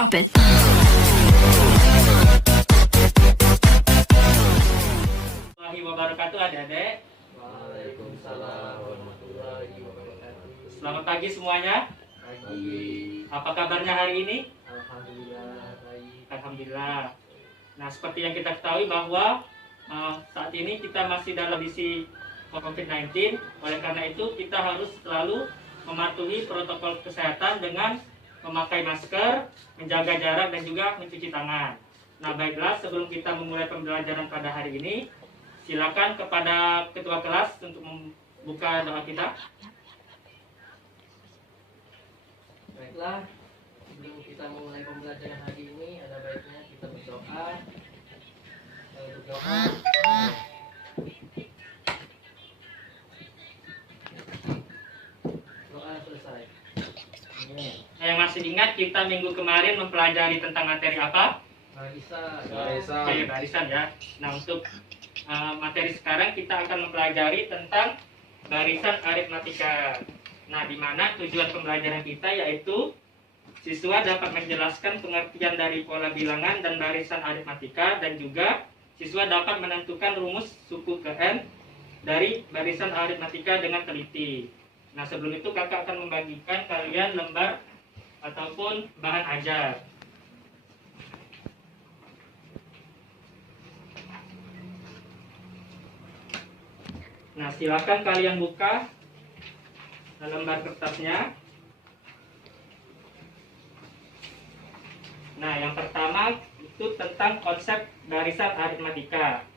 Drop it. Warahmatullahi wabarakatuh, adik-adik. Waalaikumsalam warahmatullahi wabarakatuh. Selamat pagi semuanya. Pagi. Apa kabarnya hari ini? Alhamdulillah baik. Alhamdulillah. Nah, seperti yang kita ketahui bahwa saat ini kita masih dalam kondisi COVID-19. Oleh karena itu, kita harus selalu mematuhi protokol kesehatan dengan memakai masker, menjaga jarak, dan juga mencuci tangan. Nah, baiklah, sebelum kita memulai pembelajaran pada hari ini, silakan kepada ketua kelas untuk membuka doa kita. Baiklah, sebelum kita memulai pembelajaran hari ini, ada baiknya kita berdoa. Berdoa. Doa selesai. Amin. Yang masih ingat kita minggu kemarin mempelajari tentang materi apa? Barisan. Oke, barisan ya. Nah, untuk materi sekarang kita akan mempelajari tentang barisan aritmatika. Nah, di mana tujuan pembelajaran kita yaitu siswa dapat menjelaskan pengertian dari pola bilangan dan barisan aritmatika, dan juga siswa dapat menentukan rumus suku ke n dari barisan aritmatika dengan teliti. Nah, sebelum itu kakak akan membagikan kalian lembar ataupun bahan ajar. Nah, silakan kalian buka lembar kertasnya. Nah, yang pertama itu tentang konsep barisan aritmatika.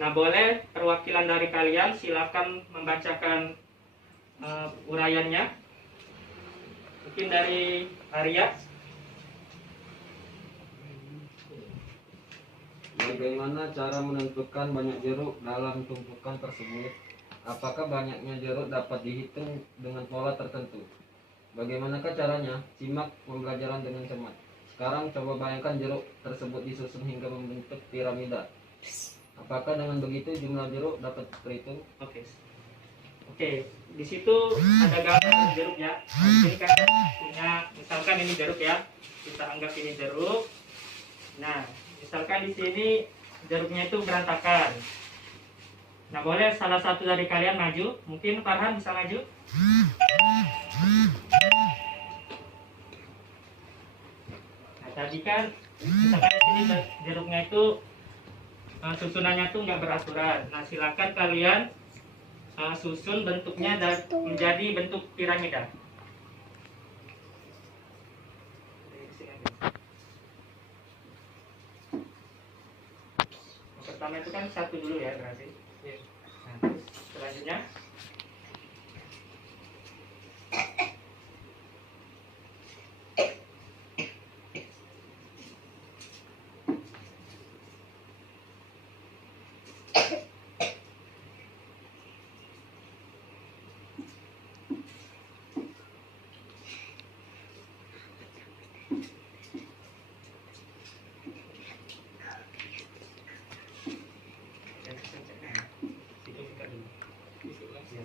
Nah, boleh perwakilan dari kalian silakan membacakan uraiannya. Mungkin dari Arya. Bagaimana cara menentukan banyak jeruk dalam tumpukan tersebut? Apakah banyaknya jeruk dapat dihitung dengan pola tertentu? Bagaimanakah caranya? Simak pembelajaran dengan cermat. Sekarang coba bayangkan jeruk tersebut disusun hingga membentuk piramida. Apakah dengan begitu jumlah jeruk dapat terhitung? Oke, di situ ada gambar jeruk ya. Ini kan punya, misalkan ini jeruk ya. Kita anggap ini jeruk. Nah, misalkan di sini jeruknya itu berantakan. Nah, boleh salah satu dari kalian maju. Mungkin Farhan bisa maju. Nah, tadi kan misalkan di sini jeruknya itu susunannya tuh nggak beraturan. Nah, silakan kalian susun bentuknya dan menjadi bentuk piramida. Yang pertama itu kan satu dulu ya berarti. Nah, terus selanjutnya itu buka dulu. Ya.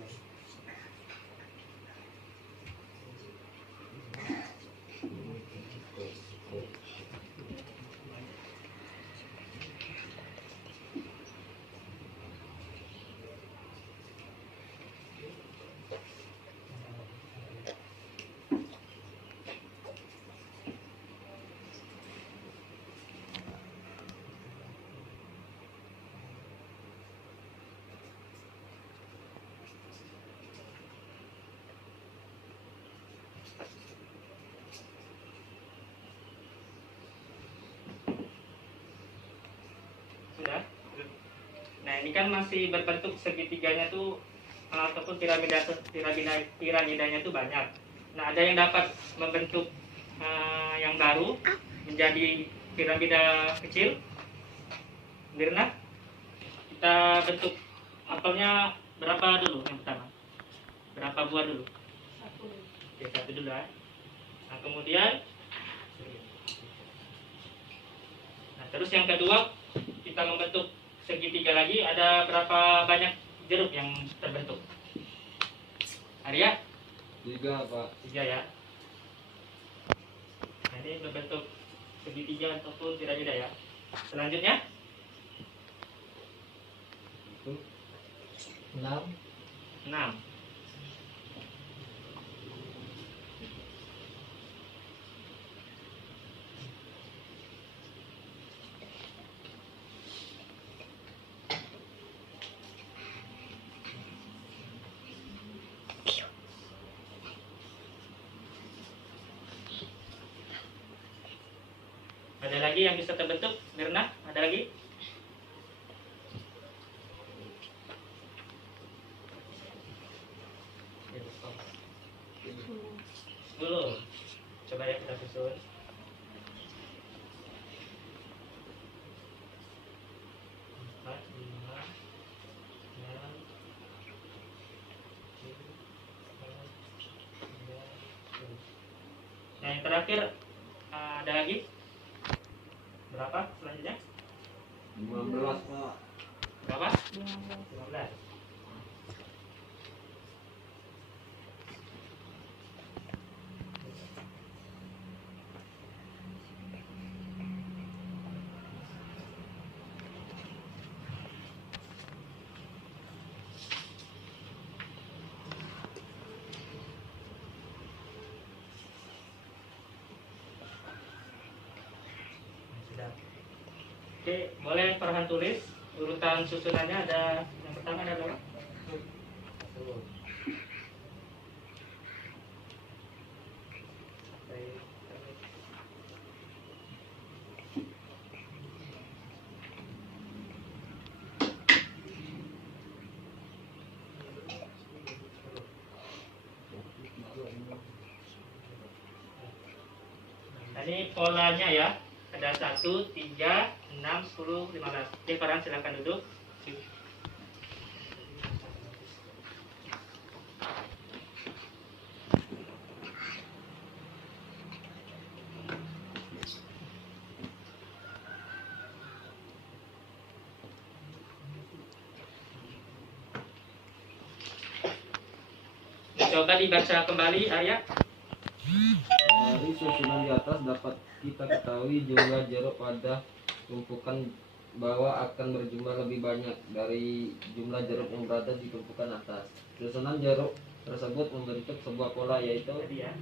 Sudah. Nah, ini kan masih berbentuk segitiganya tuh ataupun piramidanya tuh banyak. Nah, ada yang dapat membentuk yang baru menjadi piramida kecil. Mirna, kita bentuk apelnya berapa dulu yang pertama? Berapa buah dulu? Oke, satu dulu ya. Nah, kemudian terus yang kedua kita membentuk segitiga lagi. Ada berapa banyak jeruk yang terbentuk? Arya? 3, Pak. 3 ya. Nah, ini berbentuk segitiga ataupun tidak ya. Selanjutnya Itu 6. 6. Ada lagi yang bisa terbentuk, Mirna? Ada lagi? Dulu. Coba ya kita susun. Empat, lima, enam, tujuh, delapan, sembilan, 10. Nah, yang terakhir ada lagi? Berapa selanjutnya? 15 Pak. Berapa? 15. Sudah. Oke, boleh Farhan tulis urutan susunannya. Ada yang pertama ada berapa? Tuh. Nah, ini polanya ya. Ada 1, 3, 6, 10, 15. Oke, Farhan silakan duduk. Coba dibaca kembali Arya. Dari susunan di atas dapat kita ketahui jumlah jeruk pada tumpukan bawah akan berjumlah lebih banyak dari jumlah jeruk yang berada di tumpukan atas. Susunan jeruk tersebut membentuk sebuah pola yaitu Tadi ya.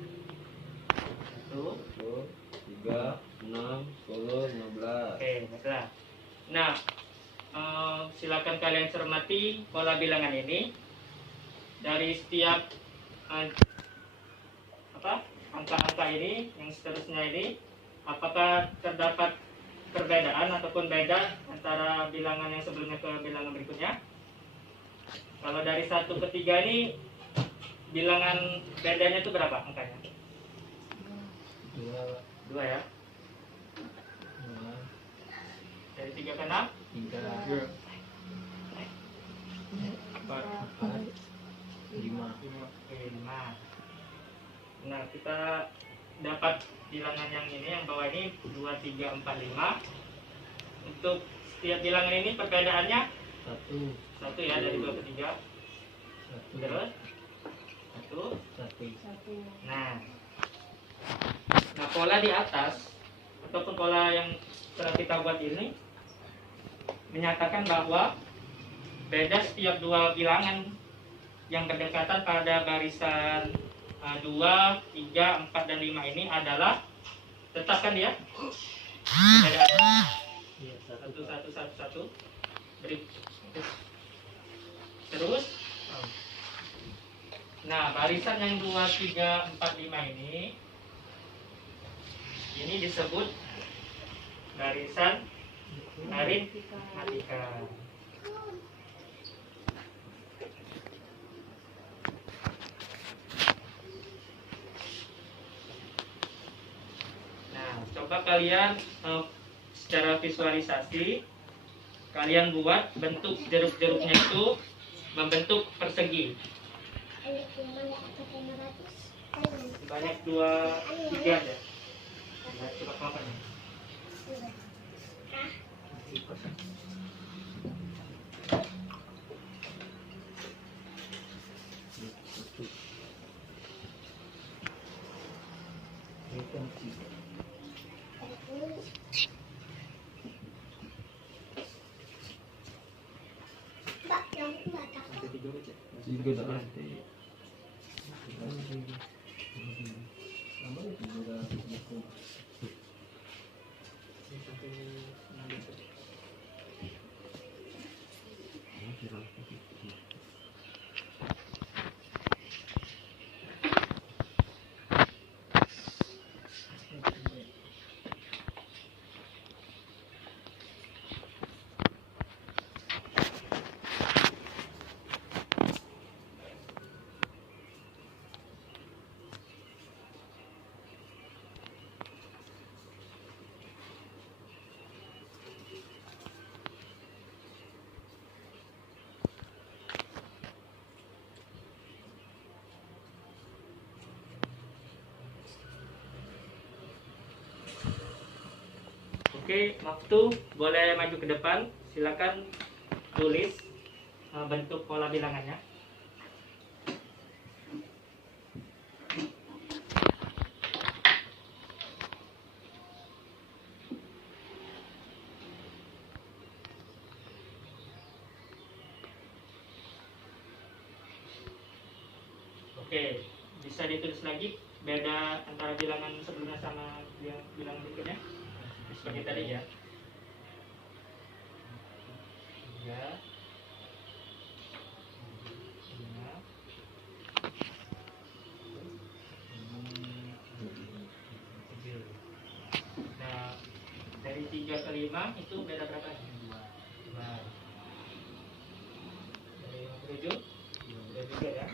1. 3, 6, 10, 15. Oke, baiklah. Nah, silakan kalian cermati pola bilangan ini. Dari setiap angka-angka ini, yang seterusnya ini, apakah terdapat perbedaan ataupun beda antara bilangan yang sebelumnya ke bilangan berikutnya? Kalau dari 1 ke 3 ini, bilangan bedanya itu berapa angkanya? 2 ya. Dari 3 ke 6? 3, 4, 5. Oke, 5. Nah, kita dapat bilangan yang ini, yang bawah ini 2, 3, 4, 5. Untuk setiap bilangan ini perbedaannya 1 ya, dari 2 ke 3. Terus 1. Nah, pola di atas ataupun pola yang telah kita buat ini menyatakan bahwa beda setiap dua bilangan yang berdekatan pada barisan 2, 3, 4, dan 5 ini adalah tetapkan dia. Beda. 1, 1, 1, 1. Terus, nah barisan yang 2, 3, 4, 5 ini disebut barisan aritmatika. Nah, coba kalian secara visualisasi kalian buat bentuk jeruk-jeruknya itu membentuk persegi. Banyak 2, 3 aja. Nah, coba kelompoknya. tiga dah pasti. Sama itu juga buku. Oke, waktu boleh maju ke depan. Silakan tulis bentuk pola bilangannya. Oke, bisa ditulis lagi beda antara bilangan sebelumnya sama bilangan berikutnya. Seperti tadi ya. 3, 5. Nah, dari 3 ke 5 itu beda berapa? 2. Dari 5 ke 7 beda juga ya.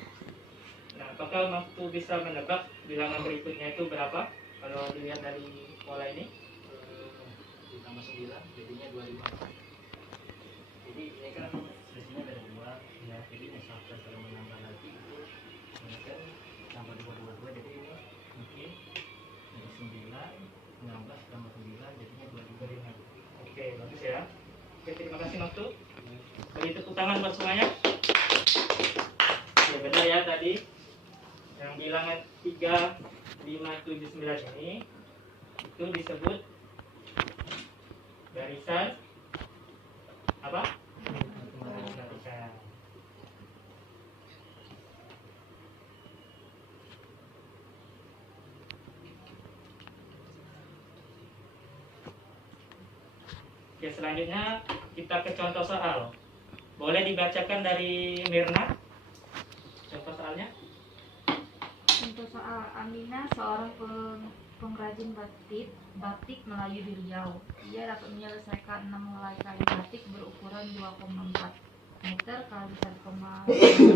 Nah, apakah waktu bisa menebak bilangan berikutnya itu berapa? Kalau dilihat dari pola ini, Ditambah 9 jadinya 25. Jadi ini kan selisihnya beda 2 ya. Jadi misalkan kalau menambah lagi itu kan tambah 2 jadi ini mungkin jadi 9 16 tambah 9 jadinya 25. oke, bagus ya. Oke, terima kasih waktu. Beri tepuk tangan buat semuanya. Ya benar ya tadi. Yang bilangan 3, 5, 7, 9 ini itu disebut garisan apa? Garisan. Oke, selanjutnya kita ke contoh soal. Boleh dibacakan dari Mirna contoh soalnya? Untuk soal Aminah, seorang pengrajin batik Melayu di Riau. Ia dapat menyelesaikan 6 helai kain batik berukuran 2,4 meter kali 1,5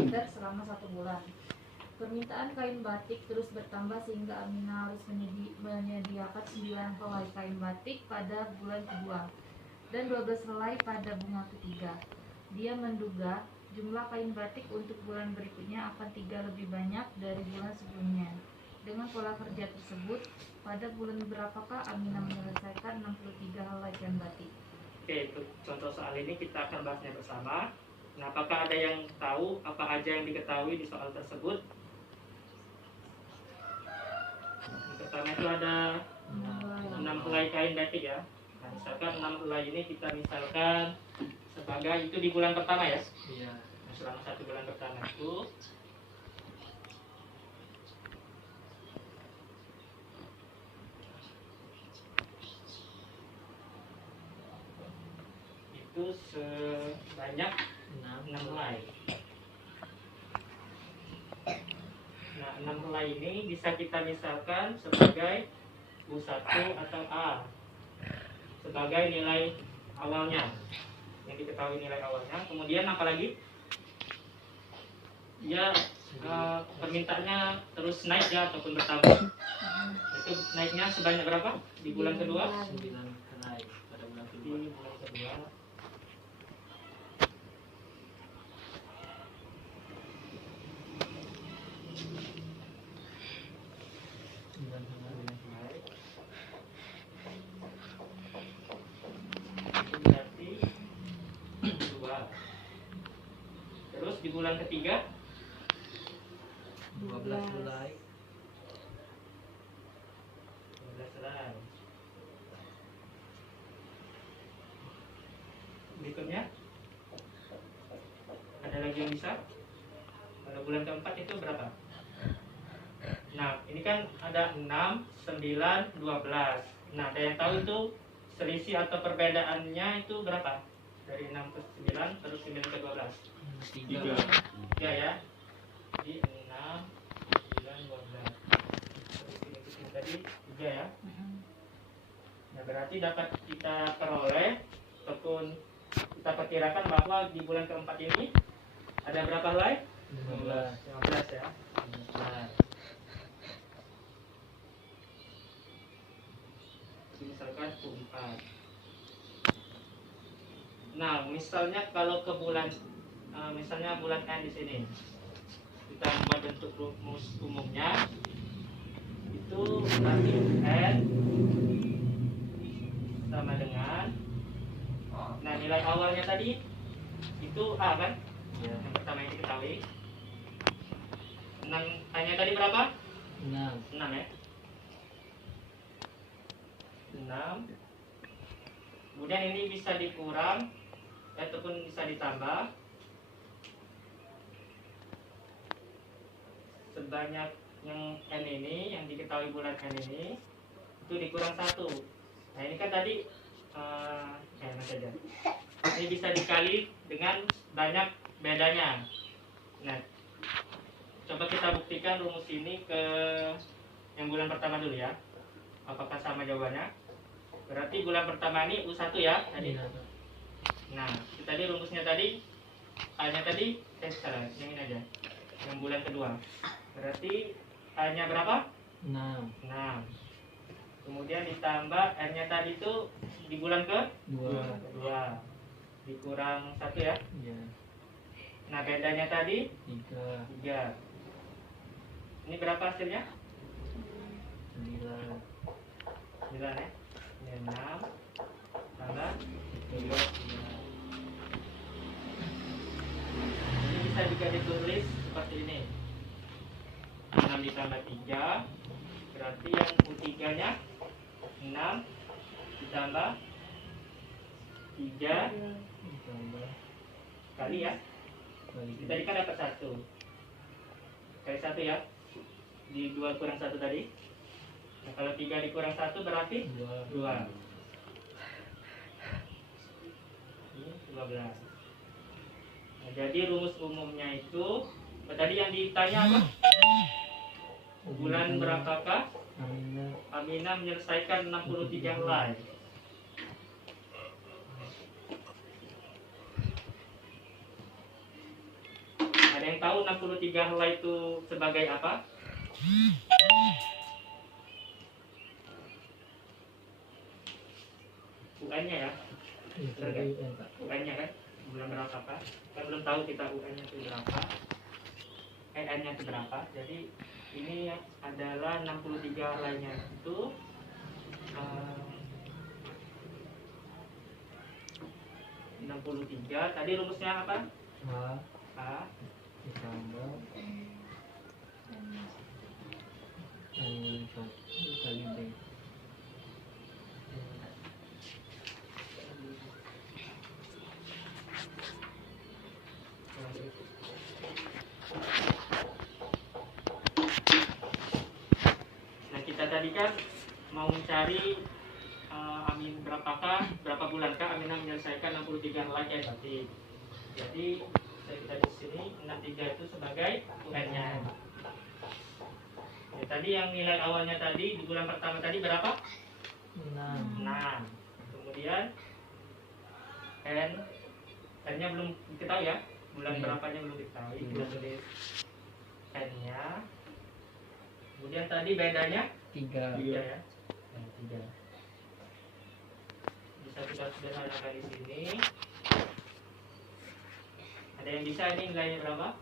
meter selama 1 bulan. Permintaan kain batik terus bertambah sehingga Aminah harus menyediakan 9 helai kain batik pada bulan kedua dan 12 helai pada bunga ketiga. Dia menduga jumlah kain batik untuk bulan berikutnya akan 3 lebih banyak dari bulan sebelumnya. Dengan pola kerja tersebut, pada bulan berapakah Aminah menyelesaikan 63 helai kain batik? Oke, untuk contoh soal ini kita akan bahasnya bersama. Nah, apakah ada yang tahu apa aja yang diketahui di soal tersebut? Yang pertama itu ada 6 helai kain batik ya. Nah, misalkan 6 helai ini kita misalkan sebagai itu di bulan pertama ya. Iya. Nah, selama 1 bulan pertama itu sebanyak 6 helai. Nah, 6 helai ini bisa kita misalkan sebagai U1 atau A sebagai nilai awalnya, yang diketahui nilai awalnya. Kemudian apalagi ya, permintaannya terus naik ya ataupun bertambah. Itu naiknya sebanyak berapa di bulan kedua? 9 helai pada bulan Di kedua. bulan kedua itu berarti 2. Terus di bulan ketiga 12 helai. 12 helai. Berikutnya ada lagi yang bisa? bulan keempat itu berapa? Nah, ini kan ada 6, 9, 12. Nah, ada yang tahu itu selisih atau perbedaannya itu berapa? Dari 6 ke 9 terus 9 ke 12. 3. 3 ya. Jadi 6, 9, 12. Terus ini tadi 3 ya. Nah, berarti dapat kita peroleh ataupun kita perkirakan bahwa di bulan keempat ini ada berapa helai? 15 ya. 15. Misalkan 4. Nah, misalnya kalau ke bulan misalnya bulan N di sini. Kita buat bentuk rumus umumnya. Itu berarti N sama dengan, nah, nilai awalnya tadi itu A kan? Ya. Yang pertama yang diketahui. Hanya tadi berapa? 6 ya. 6. Kemudian ini bisa dikurang ataupun bisa ditambah sebanyak yang N ini, yang diketahui bulan N ini itu dikurang 1. Nah, ini kan tadi saja. Ini bisa dikali dengan banyak bedanya. Nah, coba kita buktikan rumus ini ke yang bulan pertama dulu ya. Apakah sama jawabannya? Berarti bulan pertama ini U1 ya tadi. Nah, itu tadi rumusnya tadi A-nya tadi salah, yang ini aja. Yang bulan kedua. Berarti A-nya berapa? 6. 6. Kemudian ditambah R-nya tadi itu di bulan ke 2. Dikurang 1 ya. Ya. Nah, bedanya tadi 3. 3. Ini berapa hasilnya? 9. 9 ya. Ini 6 tambah 3. Ini bisa juga ditulis seperti ini. 6 ditambah 3 berarti yang U3 nya 6 ditambah 3 Ditambah kali ya. kali Tadi kan dapat 1 kali 1 ya. Di 2 kurang 1 tadi. Nah, kalau 3 dikurang 1 berarti 2. Ini 12. Nah, jadi rumus umumnya itu tadi yang ditanya apa? Bulan berapakah Aminah menyelesaikan 63 helai? Ada yang tahu 63 helai itu sebagai apa? UN-nya ya. UN-nya kan bulan berapakah? Kan belum tahu kita UN-nya itu berapa, EN-nya itu berapa. Jadi ini adalah 63 helainya itu 63. Tadi rumusnya apa? A ditambah N1 kali B. Nah, kita tadi kan mau mencari Amin berapa bulankah Aminah menyelesaikan 63 helai kayak tadi. Jadi kita di sini 63 itu sebagai UN-nya. Ya, tadi yang nilai awalnya tadi di bulan pertama tadi berapa? 6. 6. Kemudian N-nya belum diketahui ya. Bulan berapanya belum diketahui. Kita tulis N-nya. Kemudian tadi bedanya 3. 3 ya. 3. Bisa kita sederhanakan di sini. Ada yang bisa ini nilainya berapa?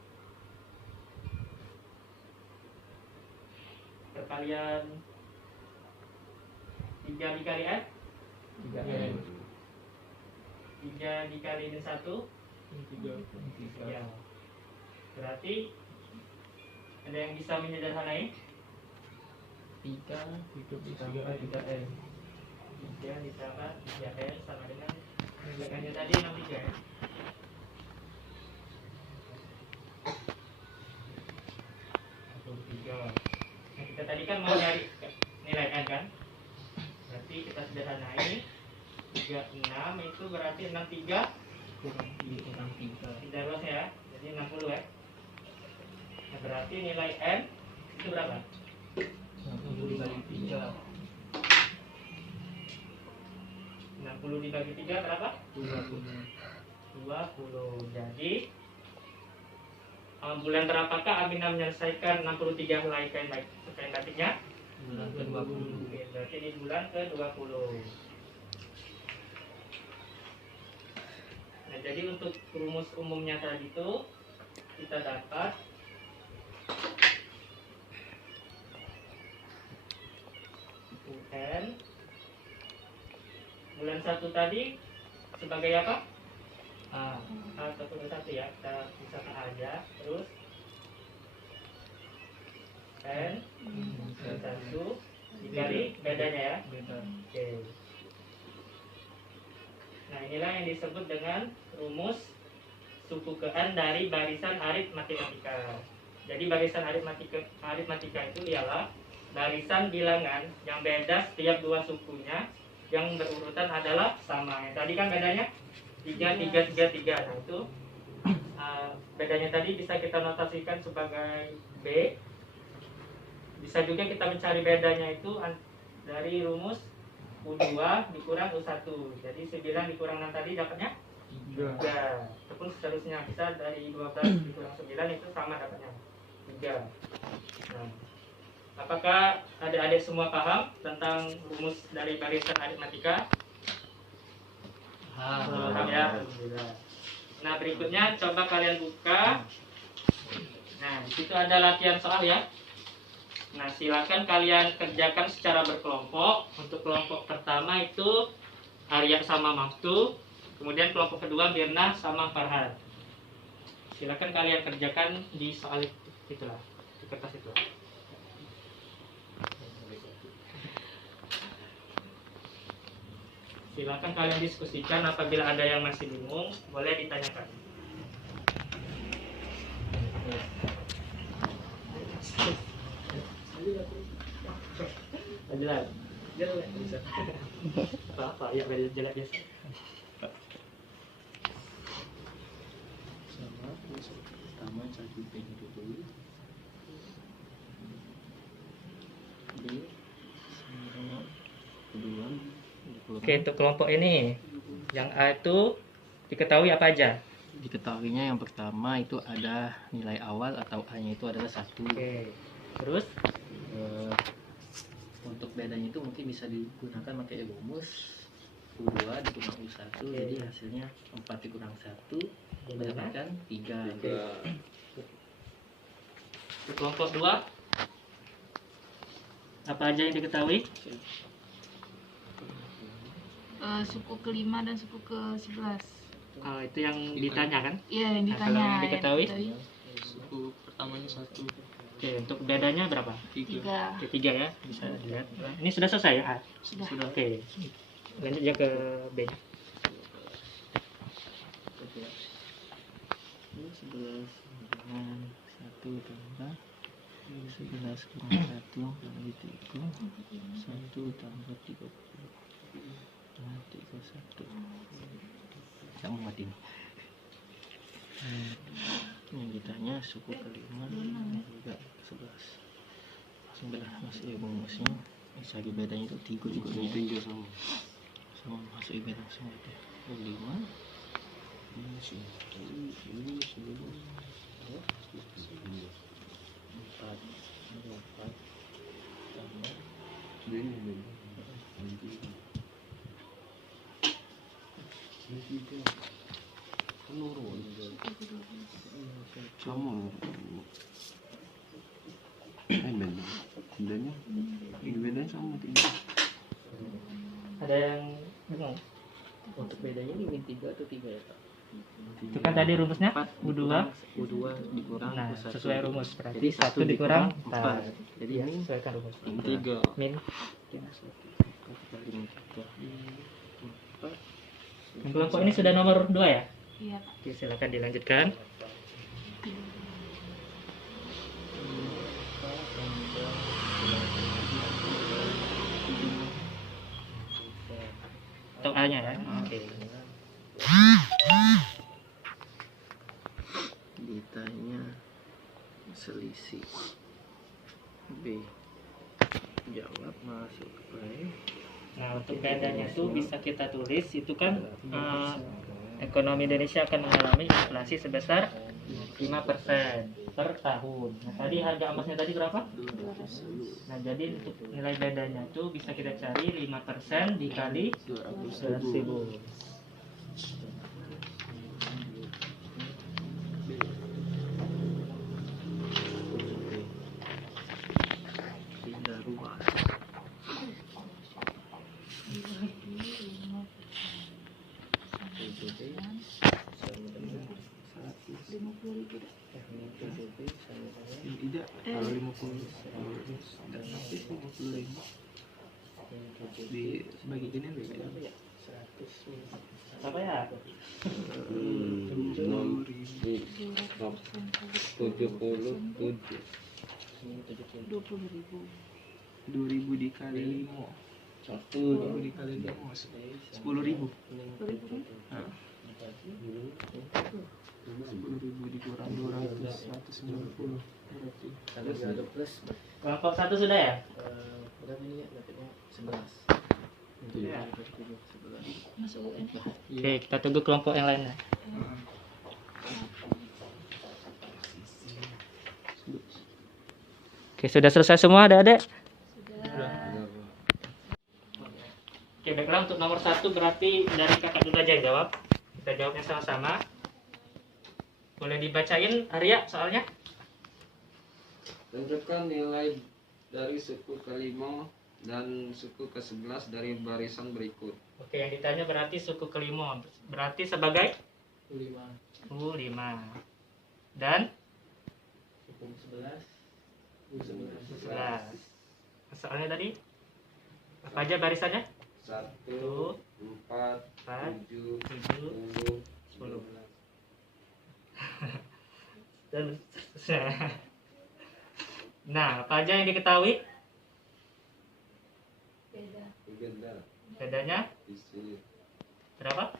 Perkalian 3 dikali N 3N. 3 dikali ini 1 ya. Berarti ada yang bisa menyederhanai 3 ditambah 3N. 3 ditambah 3N sama dengan N-nya tadi 63 ya. Berarti kita sederhanai 36 itu berarti 63 dikurang 3. tidak luas ya, jadi 60 ya. Nah, berarti nilai N itu berapa? 60 dibagi 3. 60 dibagi 3 berapa? 20. 20. Jadi bulan berapakah Amina menyelesaikan 63 helai kain batiknya? Bulan ke-20. Oke, berarti di bulan ke-20. Nah, jadi untuk rumus umumnya tadi itu kita dapat UN bulan 1 tadi sebagai apa? A. Ataupun satu ya, kita misalkan aja. Terus N dan 1 dikali bedanya ya. Beda. Oke. Nah, inilah yang disebut dengan rumus suku ke N dari barisan aritmatika. Jadi barisan aritmatika itu ialah barisan bilangan yang beda setiap dua sukunya yang berurutan adalah sama. Yang tadi kan bedanya 3, 3, 3, 3. Nah, itu bedanya tadi bisa kita notasikan sebagai B. Bisa juga kita mencari bedanya itu dari rumus U2 dikurang U1. Jadi 9 dikurang 6 tadi dapatnya 3. Ataupun seterusnya bisa dari 12 dikurang 9 itu sama dapatnya 3. Nah, apakah adik-adik semua paham tentang rumus dari barisan aritmatika? Paham ya? Alhamdulillah. Nah, berikutnya coba kalian buka. Nah, di situ ada latihan soal ya. Nah, silakan kalian kerjakan secara berkelompok. Untuk kelompok pertama itu Arya sama Maftu, kemudian kelompok kedua Mirna sama Farhan. Silakan kalian kerjakan di soal itulah, di kertas itu. Silakan kalian diskusikan, apabila ada yang masih bingung, boleh ditanyakan. Jelek. Jelek bisa. Apa ya jelek biasa. Sama pertama satu B dulu. B sama kedua. Oke, untuk kelompok ini yang A itu diketahui apa aja? Diketahuinya yang pertama itu ada nilai awal atau A-nya itu adalah 1. Oke. Terus Untuk bedanya itu mungkin bisa digunakan pakai rumus U2 dikurang U1. Jadi hasilnya 4 dikurang 1 mendapatkan 3. untuk kelompok 2 apa aja yang diketahui? Suku ke-5 dan suku ke-11. Oh, itu yang ditanya kan? Iya, yang Nah, ditanya. kalau yang diketahui? Suku pertamanya 1. Oke, untuk bedanya berapa? 3. Oke, 3 ya, bisa dilihat. Ini sudah selesai ya? Sudah. Oke. Lanjut ya ke B. Ini 11 dengan 1 tambah 11 kurang 1 kali 3 1 tambah 30 nah 31 tak muat ini. Yang ditanya suku kelima juga 11 masuk ibu rumusnya lagi bedanya itu 3 juga 3 sama masuk ibu langsung aja 5 Sama. Beda. Bedanya sama 3. Ada yang bingung? untuk bedanya ini min 3 atau 3 ya Pak? Itu kan tadi rumusnya U2. U2 dikurang Nah, U1. sesuai rumus berarti Jadi 1 dikurang 4. Jadi ya, ini sesuaikan rumus. 3. Min. kali 3 4. Yang kelompok ini sudah nomor 2 ya? Iya, Pak. Oke, silakan dilanjutkan. Atau A-nya ya. Oke. Ditanya selisih. B. Jawab masuk ke. Nah, untuk bedanya itu bisa kita tulis itu kan ekonomi Indonesia akan mengalami inflasi sebesar 5% per tahun. Nah, tadi harga emasnya tadi berapa? Nah, jadi untuk nilai bedanya itu bisa kita cari 5% dikali 200.000. Tidak ruas. Tidak, kalau 50 dan habis 50.000 dibagi gini beda. Apa ya? 2.000 dikali 5. 1.000 dikali 5 10.000. 10.000 dikurang 200 190 berarti. Ada plus Kelompok 1 sudah ya? berapa ini ya? Dapatnya 11. Ya. 11. Oke, kita tunggu kelompok yang lainnya. Oke, sudah selesai semua adik-adik? Oke, baiklah untuk nomor 1 berarti dari kakak dulu aja yang jawab. Kita jawabnya sama-sama. Boleh dibacain Arya soalnya? Tentukan nilai dari suku ke-5 dan suku ke-11 dari barisan berikut. Oke, yang ditanya berarti suku kelima. Berarti sebagai 5. U5. Dan Suku 11. 11. Soalnya tadi apa aja barisannya? 1, 1, 4, 4, 7, 7, 10. 10. Dan seterusnya. Nah, apa aja yang diketahui? Beda. Bedanya Di sini berapa?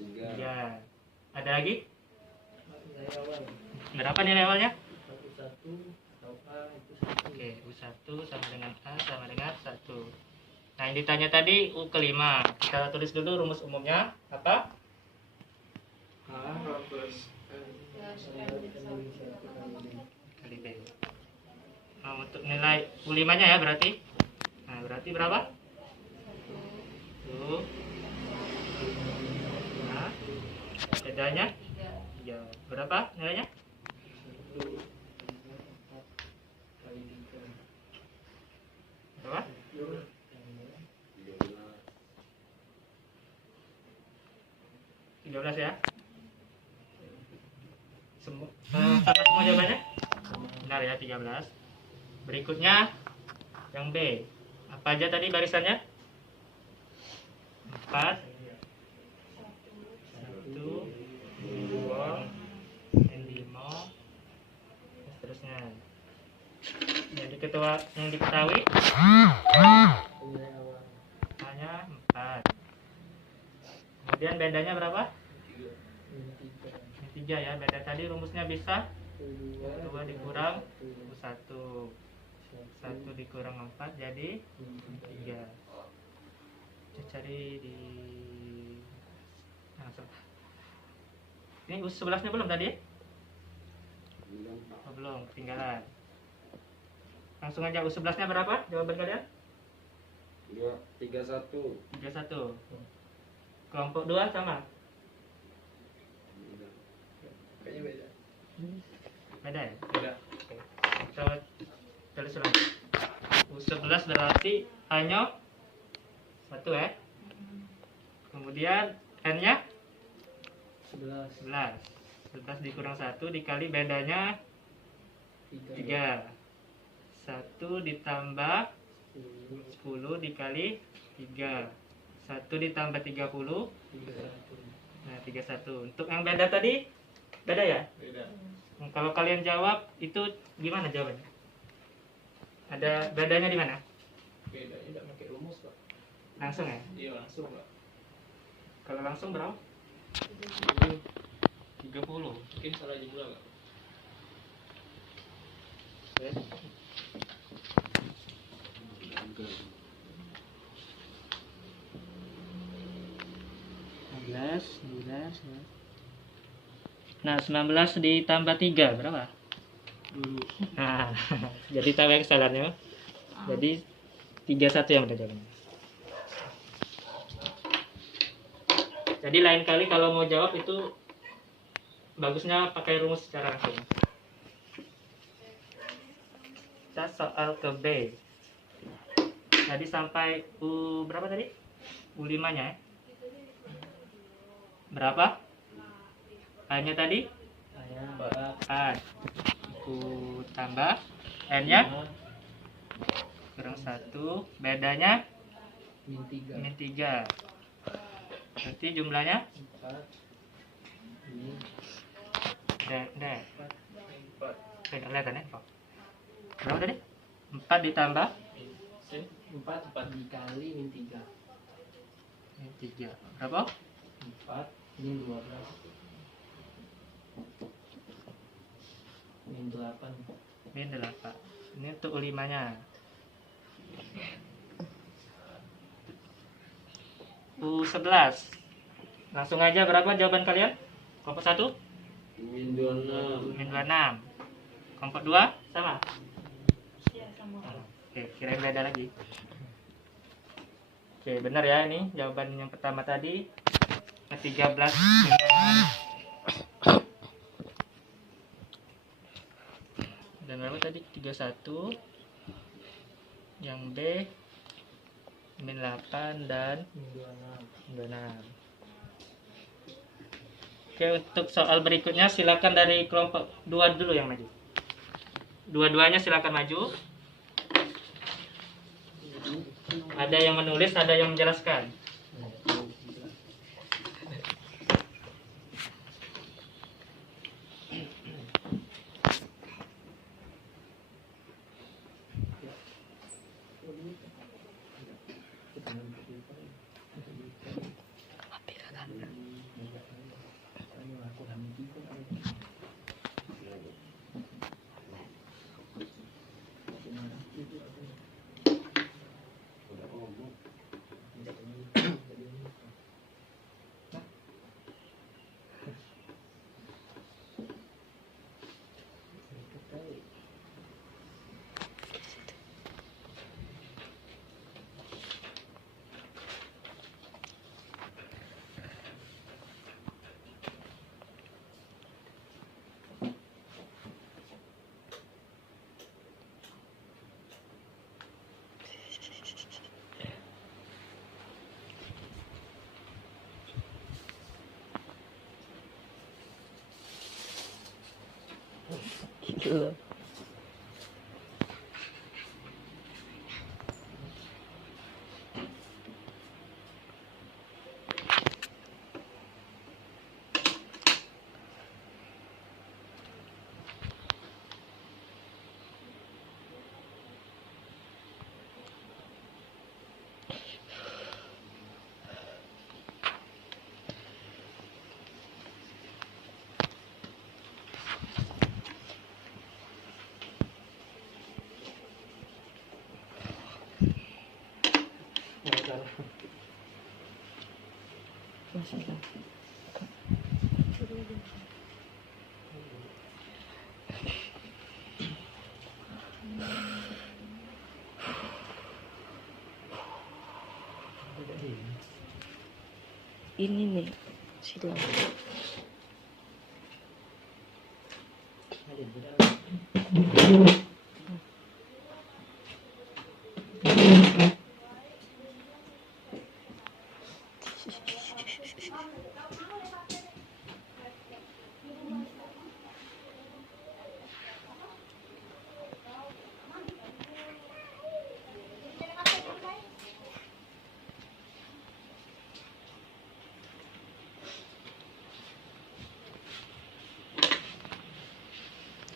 3. 3. Ada lagi? Berapa nilai awalnya? Oke, U1 sama dengan A sama dengan 1. Nah, yang ditanya tadi U kelima. Kita tulis dulu rumus umumnya. Apa? Kali B. Nah, untuk nilai U5-nya ya berarti. Nah, berarti berapa? 1. Nah, bedanya? 3. Berapa nilainya? Berapa? 13 ya? Sama semua jawabannya? Benar ya, 13. Berikutnya yang B. Apa aja tadi barisannya? 4, 1, 2, 5, seterusnya. Jadi ketua yang diketahui hanya 4. Kemudian bedanya berapa? 3 ya. Beda tadi rumusnya bisa 2 dikurang 1. 1 dikurang 4 jadi 3. Kita cari di ini U11 nya belum tadi? Oh, belum, ketinggalan. Langsung aja U11 nya berapa? Jawaban kalian? 31. 31. Kelompok 2 sama? Kayaknya beda. Beda ya? Beda. Oke. Kita tulis lagi. U11 berarti hanya 1 ya. Kemudian N-nya 11. 11. 11 dikurang 1 dikali bedanya 3. 1 ditambah 10 dikali 3. 1 ditambah 30. Nah, 31. Untuk yang beda tadi beda ya? Beda. Kalau kalian jawab itu gimana jawabannya? Ada bedanya di mana? Bedanya tidak pakai rumus, Pak. Langsung ya? Iya, langsung, Pak. Kalau langsung berapa? 30. Mungkin salah jumlah nggak? Oke. 19, 19 ya. Nah, 19 ditambah 3 berapa? Dulu. Nah, jadi tahu ya kesalahannya. Jadi 31 yang benar jawabannya. Jadi lain kali kalau mau jawab itu bagusnya pakai rumus secara langsung. Kita soal ke B. Jadi sampai U berapa tadi? U5 nya ya? Berapa? A-nya tadi? A. Ku tambah N-nya kurang 1. Bedanya Min 3. min 3. Berarti jumlahnya Min nggak kelihatan ya? Berapa tadi? 4 ditambah 4 dikali min 3. min 3. Berapa? 4 min 12 min 8. Min 8. Ini untuk U5 nya. U11. Langsung aja berapa jawaban kalian? Kelompok 1? Min 26. Min 26. Kelompok 2 sama? Ya, sama. Oke, kirain beda lagi. Oke, benar ya ini jawaban yang pertama tadi. 13. Dan berapa tadi? 31. Yang B min 8 dan Min 26. 26. Oke, untuk soal berikutnya silakan dari kelompok 2 dulu yang maju. Dua-duanya silakan maju. Ada yang menulis, ada yang menjelaskan. Ini nih silang.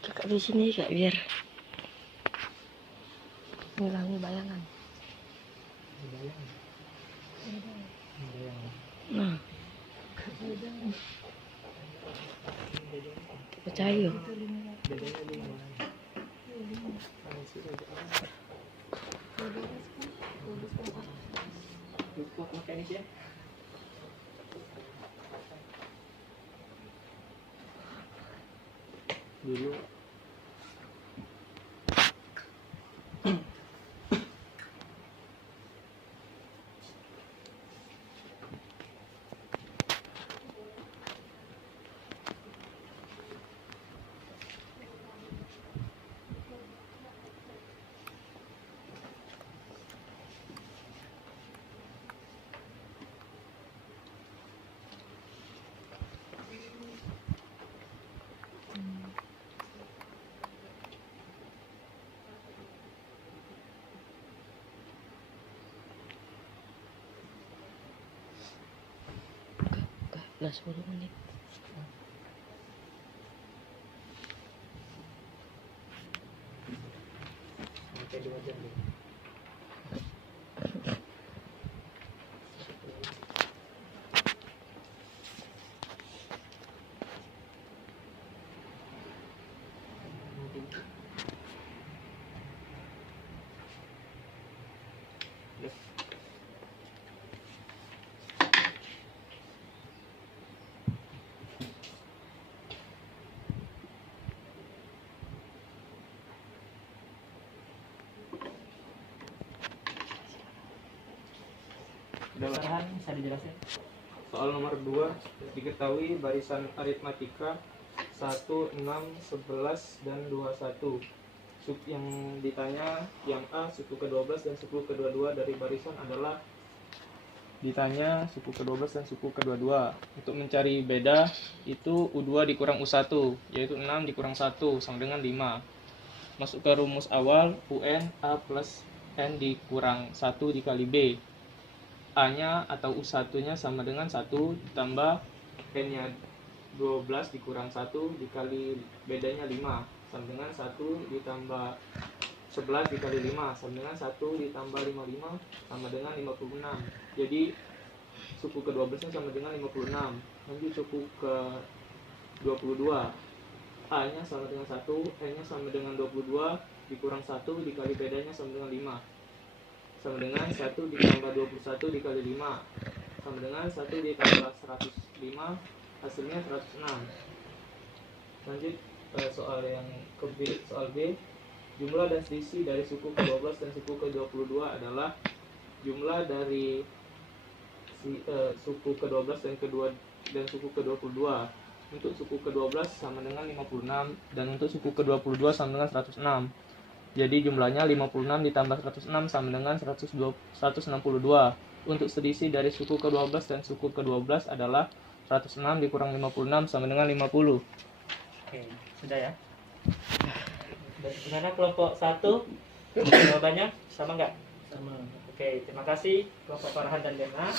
Kakak di sini kak biar ngilangi bayangan. Nah. Percaya. Bedanya 5. Cukup mekanik ya. Dulu Udah 10 menit. Sampai 2 jam deh. Kesalahan bisa dijelasin? soal nomor 2, diketahui barisan aritmatika 1, 6, 11, dan 21. Yang ditanya yang A suku ke-12 dan suku ke-22 dari barisan adalah ditanya suku ke-12 dan suku ke-22. Untuk mencari beda itu U2 dikurang U1, yaitu 6 dikurang 1 sama dengan 5. Masuk ke rumus awal, UN A plus N dikurang 1 dikali B. A-nya atau U1-nya sama dengan 1 ditambah N-nya 12 dikurang 1 dikali bedanya 5 sama dengan 1 ditambah 11 dikali 5 sama dengan 1 ditambah 55 sama dengan 56. Jadi suku ke-12 nya sama dengan 56. Lanjut suku ke-22, A-nya sama dengan 1, N-nya sama dengan 22 dikurang 1 dikali bedanya sama dengan 5 sama dengan 1 ditambah 21 dikali 5 sama dengan 1 ditambah 105 hasilnya 106. Lanjut soal yang ke B, soal B. Jumlah dan selisih dari suku ke-12 dan suku ke-22 adalah jumlah dari suku ke-12 dan suku ke-22. Untuk suku ke-12 sama dengan 56 dan untuk suku ke-22 sama dengan 106. Jadi jumlahnya 56 ditambah 106 sama dengan 162. Untuk selisih dari suku ke-12 dan suku ke-12 adalah 106 dikurang 56 sama dengan 50. Oke, sudah ya. Gimana kelompok 1? Jawabannya sama nggak? Sama. Oke, terima kasih kelompok Farhan dan Dena.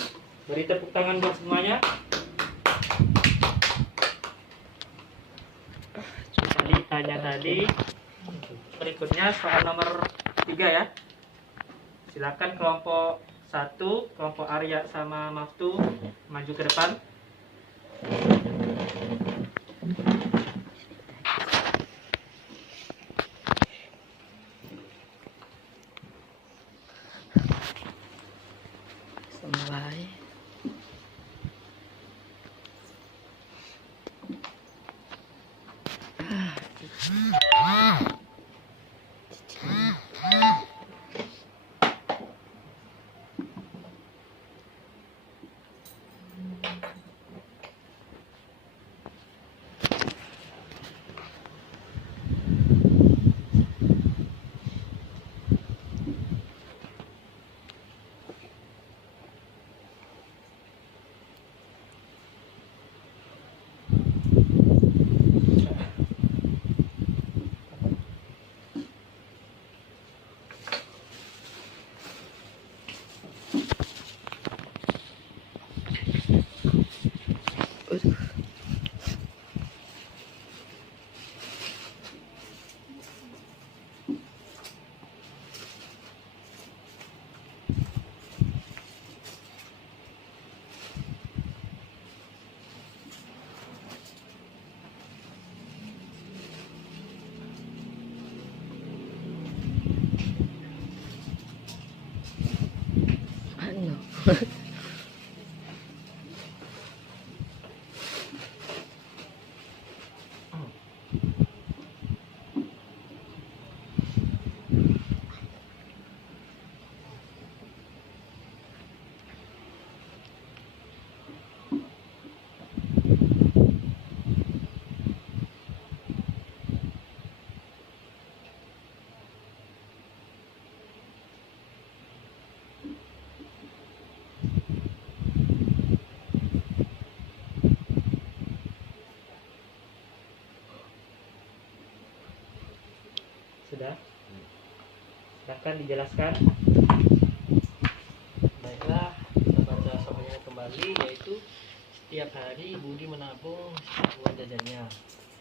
Beri tepuk tangan buat semuanya. Tadi tanya tadi. Berikutnya soal nomor 3 ya. Silakan kelompok 1, kelompok Arya sama Maftu maju ke depan. Mulai. silakan dijelaskan. Baiklah, kita baca soalnya kembali, yaitu setiap hari Budi menabung uang jajannya.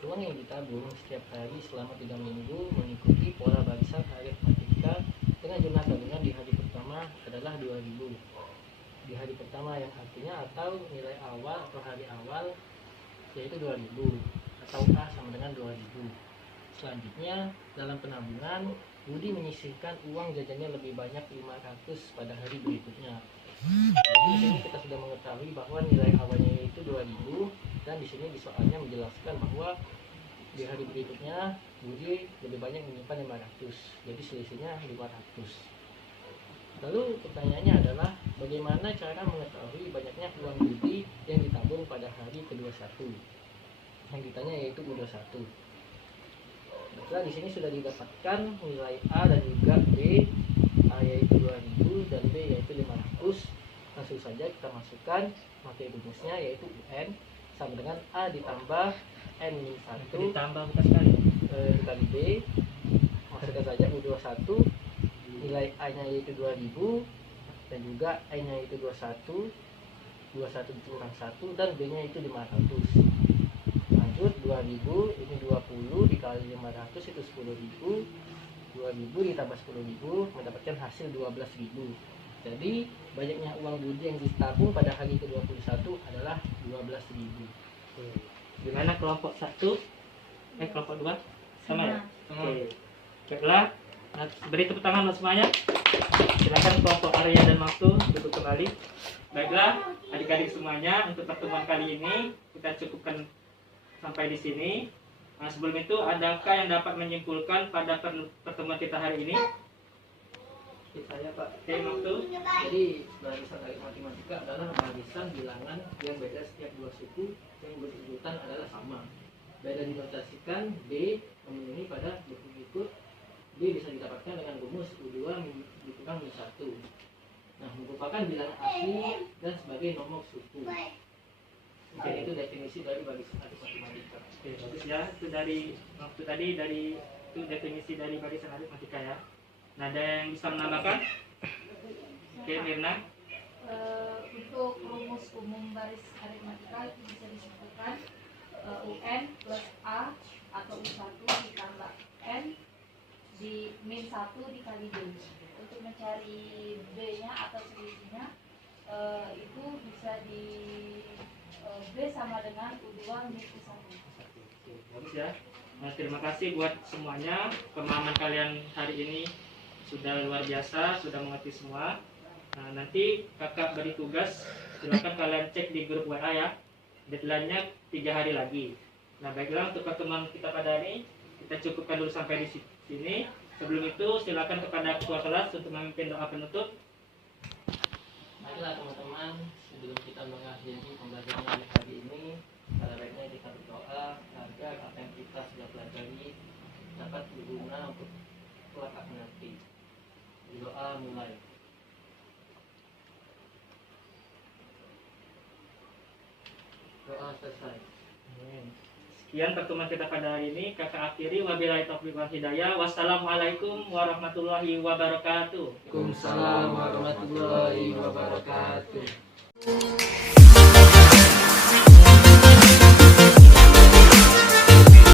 Uang yang ditabung setiap hari selama 3 minggu mengikuti pola barisan aritmatika dengan jumlah tabungan di hari pertama adalah 2.000. Di hari pertama yang artinya atau nilai awal atau hari awal yaitu 2.000 atau A sama dengan 2.000. Selanjutnya dalam penabungan Budi menyisihkan uang jajannya lebih banyak 500 pada hari berikutnya. Jadi di sini kita sudah mengetahui bahwa nilai awalnya yaitu 2.000 dan di sini di soalnya menjelaskan bahwa di hari berikutnya Budi lebih banyak menyimpan 500. Jadi selisihnya 500. Lalu pertanyaannya adalah bagaimana cara mengetahui banyaknya uang Budi yang ditabung pada hari ke-21? Yang ditanya yaitu U21. Setelah di sini sudah didapatkan nilai A dan juga B. A yaitu 2.000 dan B yaitu 500. Langsung saja kita masukkan materi rumusnya yaitu UN sama dengan A ditambah N-1 Ditambah bukan sekali. dikali B. Masukkan saja U21. Nilai A-nya yaitu 2000 dan juga I-nya yaitu 21 dikurang 1 dan B-nya itu 500. Lanjut 2000 ini 20 dikali 500 itu 10.000. 2000 ditambah 10.000 mendapatkan hasil 12.000. Jadi banyaknya uang Budi yang ditabung pada hari ke-21 adalah 12.000. Gimana kelompok 1? Kelompok 2? Sama ya? Sama. Oke. Baiklah. Nah, beri tepuk tangan untuk semuanya. Silakan kelompok Arya dan Maftu duduk kembali. Baiklah, adik-adik semuanya, untuk pertemuan kali ini kita cukupkan sampai di sini. Nah, sebelum itu, adakah yang dapat menyimpulkan pada pertemuan kita hari ini? Saya Pak. Oke, Maftu. Jadi barisan aritmatika adalah barisan bilangan yang beda setiap dua suku yang berurutan adalah sama. Beda dinotasikan B memenuhi pada berikut. B bisa didapatkan dengan rumus U2 dikurang U1. Nah, merupakan bilangan asli dan sebagai nomor suku. Oke, itu definisi dari barisan aritmatika. Oke, bagus ya. Itu dari Maftu tadi, itu definisi dari barisan aritmatika ya. Nah, ada yang bisa menambahkan? Oke, Mirna. Untuk rumus umum baris aritmatika itu bisa disebutkan UN plus A atau U1 ditambah N di min 1 dikali B. Untuk mencari B-nya atau selisihnya itu bisa di B sama dengan U2 min U1. Oke, bagus ya. Nah, terima kasih buat semuanya. Pemahaman kalian hari ini sudah luar biasa, sudah mengerti semua. Nah, nanti kakak beri tugas, silakan kalian cek di grup WA ya. Deadline-nya 3 hari lagi. Nah, baiklah, untuk pertemuan kita pada hari ini kita cukupkan dulu sampai di sini. Sebelum itu silakan kepada ketua kelas untuk memimpin doa penutup. Baiklah teman-teman, sebelum kita mengakhiri pembelajaran hari ini, pada baiknya kita berdoa agar apa yang kita sudah pelajari dapat berguna untuk kelak nanti. Doa mulai. Doa selesai. Sekian pertemuan kita pada hari ini. Kakak akhiri, wabillahi taufiq wal hidayah. Wassalamualaikum warahmatullahi wabarakatuh. Waalaikumsalam warahmatullahi wabarakatuh.